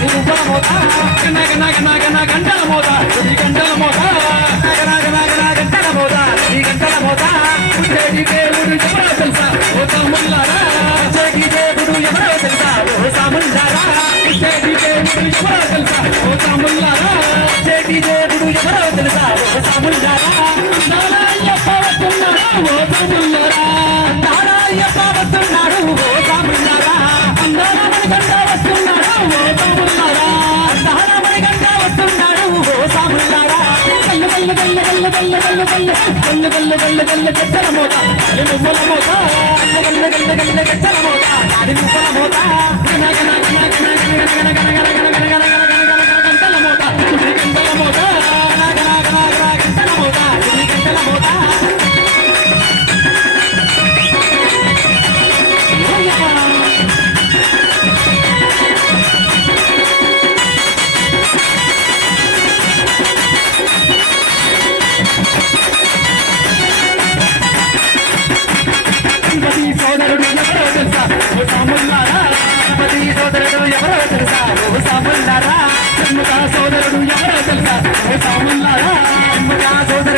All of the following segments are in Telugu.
మోత నగ నగ నగ నా గంటల మోత ఈ గంటల మోత నగ నగ నగ నా గంటల మోత ఈ గంటల మోత ఉండేది దేవుడు ఎవరో తెలుసా ఓ తమ్ముళ్ళారా చేటి దేవుడు ఎవరో తెలుసా ఓ సాముళ్ళారా చేటి దేవుడు ఎవరో తెలుసా ఓ తమ్ముళ్ళారా చేటి దేవుడు ఎవరో తెలుసా ఓ సాముళ్ళారా నారాయణ పడుతున్నారా ఓ తమ్ముళ్ళారా? గల్ల గల్ల గల్ల గల్ల గణపతి సోదరుడు ఎవరో తెలుసా? ఓ సాముల్లారా గణపతి సోదరుడు ఎవరో తెలుసా? ఓ సాముల్లారా సోదరుడు ఎవరో తెలుసా? ఓ సాముల్లారా సోదరుడు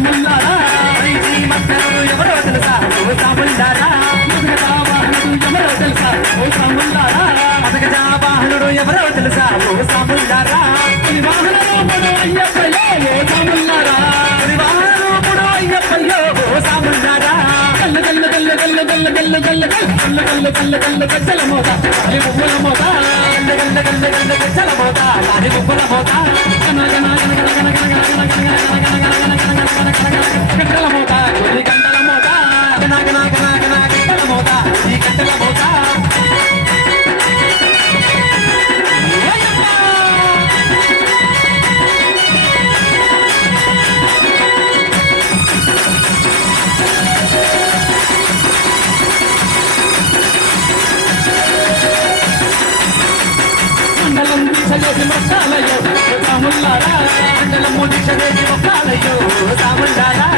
ఓ సాముల్లారా మహిషి మంగళుడు ఎవరో తెలుసా ఓ సాముల్లారా మధుగజా వాహనుడు ఎవరో తెలుసా ఓ సాముల్లారా మధుగజా వాహనుడు ఎవరో తెలుసా ఓ సాముల్లారా వాహన రూపుడు అయ్యప్పయ్యో ఓ సాముల్లారా వాహన రూపుడు అయ్యప్పయ్యో ఓ సాముల్లారా కల్లు కల్లు కల్లు కల్లు కల్లు కల్లు కల్లు కల్లు కల్లు కల్లు కల్లు కచ్చల మోత అది ముగ్గుల మోత కల్లు కల్లు కల్లు కల్లు కచ్చల మోత అది ముగ్గుల మోత గన గన గన గన గన గన గన గన గన గన చేసి మట్టాలయ్యో రాముల్లారా అందల ముడిచదేసి ఒక్కాలయ్యో రాముల్లారా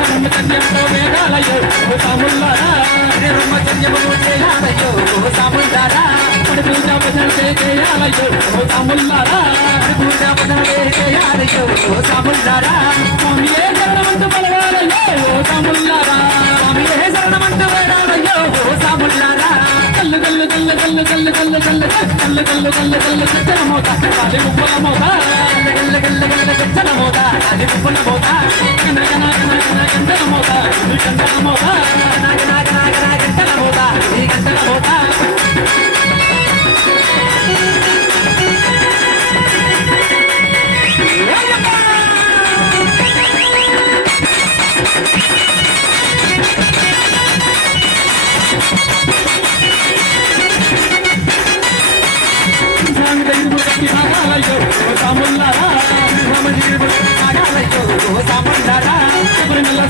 నమ్మి కన్యంతో వేదాలయ్యో రాముల్లారా రొమ్మ కన్యము చేయాలయ్యో. రాముల్లారా పూజా భజన చేయాలయ్యో. రాముల్లారా పూజా భజన చేయాలయ్యో. రాముల్లారా స్వామియే శరణమంటూ పలగాలయ్యో రాముల్లారా స్వామియే శరణమంటూ వేడాలయ్యో కల్లు కల్లు కల్లు కల్లు కల్లు కల్లు కల్లు కల్లు కల్లు కచ్చల మోత అది ముప్పుల మోత కల్లు కల్లు కల్లు కచ్చల మోత అది ముప్పుల మోత గన గన గన గన గంటల మోత ఇది గంటల మోత గన గన గన గన గంటల మోత ఈ గంటల మోత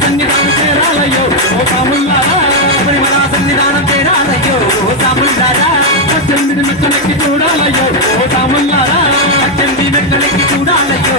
సన్నిధానం చేరాలయ్యో ఓ సాముల్లారా శబరిమల సన్నిధానం చేరాలయ్యో ఓ సాముల్లారా పద్దెనిమిది మెట్లెక్కి చూడాలయ్యో ఓ సాముల్లారా పద్దెనిమిది మెట్లెక్కి చూడాలయ్యో